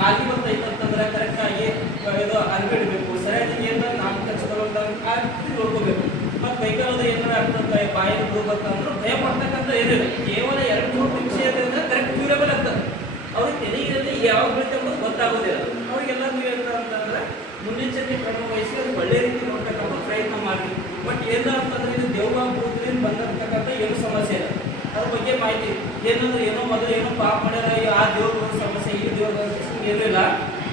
ನಾಲ್ಕು ಬರ್ತೈತೆ ಅಂತಂದ್ರೆ ಕರೆಕ್ಟಾಗಿ ಇದು ಅನ್ಬಿಡ್ಬೇಕು, ಸರಿಯಾಗಿ ಏನಾರ ನಾಲ್ಕು ಹಚ್ಕೊಳ್ಳೋಂತ ನೋಡ್ಕೋಬೇಕು. ಮತ್ತು ಕೈಕಾಲದ ಏನಾರ ಆಗ್ತದೆ ಬಾಯಿಗೆ ರೋಗ ಅಂತಂದ್ರೆ ಭಯ ಪಡ್ತಕ್ಕಂಥ ಏನಿಲ್ಲ, ಕೇವಲ 2-3 ನಿಮಿಷ ಇರೋದ್ರಿಂದ ಕರೆಕ್ಟ್ ಕ್ಯೂರಬಲ್ ಆಗ್ತದೆ. ಅವ್ರಿಗೆ ತೆರೆಯಿರಲ್ಲಿ ಯಾವ ಬರುತ್ತೆ ಅನ್ನೋದು ಗೊತ್ತಾಗೋದಿಲ್ಲ. ಅವ್ರಿಗೆಲ್ಲ ನೀವು ಹೇಳ್ತಾರೆ ಅಂತಂದ್ರೆ ಮುನ್ನೆಚ್ಚರಿಕೆ ಕ್ರಮ ವಹಿಸಿ ಅದು ಒಳ್ಳೆ ರೀತಿ ನೋಡ್ತಕ್ಕಂಥ ಪ್ರಯತ್ನ ಮಾಡಿ. ಬಟ್ ಏನ ಅಂತಂದ್ರೆ ಇದು ದೇವ್ವ ಭೂತದಿಂದ ಬಂದಿರ್ತಕ್ಕಂಥ ಏನು ಸಮಸ್ಯೆ ಇಲ್ಲ, ಅದ್ರ ಬಗ್ಗೆ ಮಾಹಿತಿ ಏನಂದ್ರೆ ಏನೋ ಮೊದಲು ಏನೋ ಪಾಪ ಮಾಡ್ಯಾರ, ಆ ದೇವ್ರ ಸಮಸ್ಯೆ ಈ ದೇವ್ರ ಏನೂ ಇಲ್ಲ.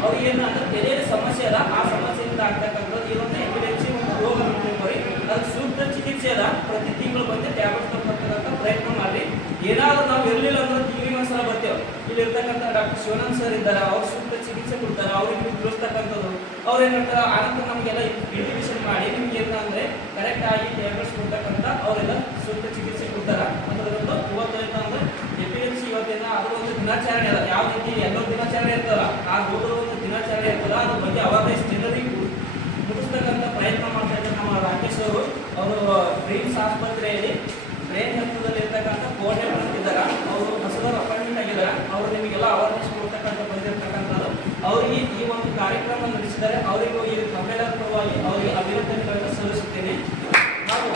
ಅವ್ರಿಗೆ ಏನಂದ್ರೆ ತೆರೆಯ ಸಮಸ್ಯೆ ಅಲ್ಲ, ಆ ಸಮಸ್ಯೆಯಿಂದ ಆಗ್ತಕ್ಕಂಥದ್ದು ಇದೊಂದು ಎಪಿಲೆಪ್ಸಿ ಒಂದು ರೋಗ ನೋಡ್ರಿ. ಅದಕ್ಕೆ ಸೂಕ್ತ ಚಿಕಿತ್ಸೆ ಅದ. ಪ್ರತಿ ತಿಂಗಳು ಬಂದು ಟ್ಯಾಬ್ಲೆಟ್ಸ್ ತಗೊಳ್ತಕ್ಕಂಥ ಪ್ರಯತ್ನ ಮಾಡಿ. ಏನಾದರೂ ನಾವು ಇರಲಿಲ್ಲ ಅಂದ್ರೆ ತಿಂಗಳಿಗೆ ಒಂದ್ಸಲ ಬರ್ತೇವೆ. ಇಲ್ಲಿ ಇರ್ತಕ್ಕಂಥ ಡಾಕ್ಟರ್ ಶಿವಾನಂದ್ ಸರ್ ಇದ್ದಾರೆ, ಅವ್ರು ಸೂಕ್ತ ಚಿಕಿತ್ಸೆ ಕೊಡ್ತಾರೆ. ಅವ್ರಿಗೆ ತಿಳಿಸ್ತಕ್ಕಂಥದ್ದು ಅವ್ರು ಏನು ಮಾಡ್ತಾರೆ, ಆನಂತರ ನಮಗೆಲ್ಲ ಇಂಟಿಮೇಷನ್ ಮಾಡಿ ನಿಮ್ಗೆ ಏನಂದ್ರೆ ಕರೆಕ್ಟ್ ಆಗಿ ಟ್ಯಾಬ್ಲೆಟ್ಸ್ ಕೊಡ್ತಕ್ಕಂಥ ಅವರೆಲ್ಲ ಸೂಕ್ತ ಚಿಕಿತ್ಸೆ ಕೊಡ್ತಾರೆ. ಅದರದ್ದು ಇವತ್ತೈತ ಅಂದ್ರೆ ಎಪಿಎಂಸಿ ಇವತ್ತಿನ ಅದರ ಒಂದು ದಿನಾಚರಣೆ ಅದ. ಯಾವ ರೀತಿ ಎಲ್ಲೋ ದಿನಾಚರಣೆ ಇರ್ತಲ್ಲ, ಆ ರೋಗದ ಒಂದು ದಿನಾಚರಣೆ ಇರ್ತಲ್ಲ, ಅದ್ರ ಬಗ್ಗೆ ಅವೇರ್ನೆಸ್ ಜನರಿಗೆ ಮುಟ್ಟಿಸ್ತಕ್ಕಂಥ ಪ್ರಯತ್ನ ಮಾಡ್ತಾ ಇದ್ದಾರೆ ನಮ್ಮ ರಾಕೇಶ್ ಅವರು. ಅವರು ಡ್ರೀಮ್ಸ್ ಆಸ್ಪತ್ರೆಯಲ್ಲಿ ಬ್ರೈನ್ ಹೆಲ್ತ್ದಲ್ಲಿ ಇರ್ತಕ್ಕಂಥ ಕೋಆರ್ಡಿನೇಟರ್ ಅಂತಿದ್ದಾರೆ. ಅವರು ಹೊಸದವರು ಅಪಾಯಿಂಟ್ಮೆಂಟ್ ಆಗಿದ್ದಾರೆ. ಅವರು ನಿಮಗೆಲ್ಲ ಅವೇರ್ನೆಸ್ ಕೊಡ್ತಕ್ಕಂಥ ಬಂದಿರತಕ್ಕಂಥದ್ದು. ಅವರಿಗೆ ಈ ಒಂದು ಕಾರ್ಯಕ್ರಮ ನಡೆಸಿದ್ದಾರೆ. ಅವರಿಗೂ ಈ ತಮ್ಮೆಲ್ಲರ ಪರವಾಗಿ ಅವರಿಗೆ ಅಭಿನಂದನೆಗಳನ್ನು ಸಲ್ಲಿಸುತ್ತೇನೆ. ನಾವು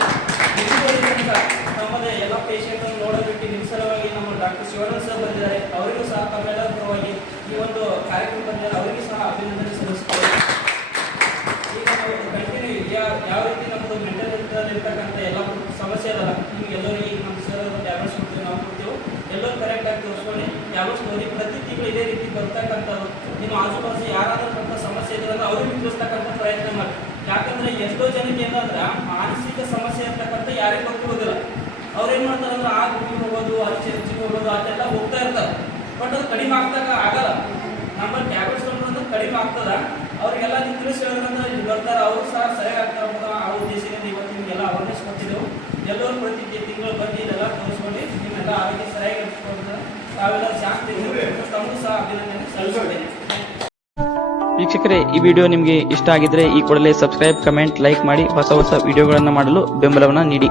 ನಮ್ಮದೇ ಎಲ್ಲ ಪೇಷಂಟ್ ನೋಡೋದಕ್ಕೆ ನಿಮ್ಮ ಸಲುವಾಗಿ ನಮ್ಮ ಡಾಕ್ಟರ್ ಶಿವಾನಂದ್ ಸರ್ ಬಂದಿದ್ದಾರೆ. ಅವರಿಗೂ ಸಹ ತಮ್ಮೆಲ್ಲರ ಪರವಾಗಿ ಈ ಒಂದು ಕಾರ್ಯಕ್ರಮ ಬಂದಿದ್ದಾರೆ. ಅವರಿಗೂ ಸಹ ಅಭಿನಂದನೆ ಸಲ್ಲಿಸುತ್ತೇವೆ. ಈಗ ನಾವು ಕಂಟಿನ್ಯೂ ಯಾವ ರೀತಿ ನಮ್ಮದು ಮೆಂಟಲ್ ಹೆಲ್ತ್ ಇರ್ತಕ್ಕಂಥ ಎಲ್ಲ ಸಮಸ್ಯೆ ಅಲ್ಲ, ನಿಮ್ಗೆ ಎಲ್ಲರಿಗೆ ಈಗ ನಮ್ಮ ಸರ್ ಟ್ಯಾಬ್ಲೆಟ್ಸ್ ಕೊಡ್ತೀವಿ, ನಾವು ಕೊಡ್ತೀವಿ. ಎಲ್ಲರೂ ಕರೆಕ್ಟಾಗಿ ತೋರಿಸ್ಕೊಂಡು ಟ್ಯಾಬ್ಲೆಟ್ಸ್ ನೋಡಿ ಪ್ರತಿ ತಿಂಗಳು ಇದೇ ರೀತಿ ಬರ್ತಕ್ಕಂಥದ್ದು. ನಿಮ್ಮ ಆಜುಬಾಜು ಯಾರಾದ್ರೂ ಅಂತ ಸಮಸ್ಯೆ ಇದ್ರಂದ್ರೆ ಅವ್ರಿಗೆ ತಿಳಿಸ್ತಕ್ಕಂಥ ಪ್ರಯತ್ನ ಮಾಡಿ. ಯಾಕಂದ್ರೆ ಎಷ್ಟೋ ಜನಕ್ಕೆ ಏನಂದ್ರೆ ಮಾನಸಿಕ ಸಮಸ್ಯೆ ಇರ್ತಕ್ಕಂಥ ಯಾರಿಗೂ ಗೊತ್ತಿರೋದಿಲ್ಲ. ಅವ್ರೇನು ಮಾಡ್ತಾರೆ ಅಂದ್ರೆ ಆ ಗುಂಪಿಗೆ ಹೋಗೋದು, ಅಲ್ಲಿ ಚರ್ಚಿಗೆ ಹೋಗೋದು ಅದೆಲ್ಲ ಹೋಗ್ತಾ ಇರ್ತಾರೆ. ಬಟ್ ಅದು ಕಡಿಮೆ ಆಗ್ತಾಗ ಆಗಲ್ಲ. ನಮ್ಮ ಟ್ಯಾಬ್ಲೆಟ್ಸ್ ತೊಗೊಂಡ್ರೆ ಕಡಿಮೆ ಆಗ್ತದ. ಅವ್ರಿಗೆಲ್ಲ ನೀವು ತಿಳಿಸಿ ಹೇಳಿದ್ರಂದ್ರೆ ಇಲ್ಲಿ ಬರ್ತಾರೆ, ಅವರು ಸಹ ಸರಿಯಾಗಿ ಆಗ್ತಾ ಆ ಉದ್ದೇಶದಿಂದ ಇವತ್ತು ನಿಮಗೆಲ್ಲ ಅವೇರ್ನೆಸ್ ಕೊಟ್ಟಿದ್ದೆವು. ಎಲ್ಲರೂ ಪ್ರತಿ ತಿಂಗಳು ಬಂದು ಇದೆಲ್ಲ ತೋರಿಸ್ಕೊಂಡು ನಿಮ್ಮೆಲ್ಲ ಆರೋಗ್ಯ ಸರಿಯಾಗಿ ಇಟ್ಕೊಂಡು ತಾವೆಲ್ಲ ಜಾಸ್ತಿ ತಮಗೂ ಸಹ ಅಭಿನಂದನೆ ಸಲ್ಲಿಸುತ್ತೇನೆ. ವೀಕ್ಷಕರೇ, ಈ ವಿಡಿಯೋ ನಿಮಗೆ ಇಷ್ಟ ಆಗಿದ್ರೆ ಈ ಕೂಡಲೇ ಸಬ್ಸ್ಕ್ರೈಬ್, ಕಮೆಂಟ್, ಲೈಕ್ ಮಾಡಿ ಹೊಸ ವಿಡಿಯೋಗಳನ್ನು ಮಾಡಲು ಬೆಂಬಲವನ್ನು ನೀಡಿ.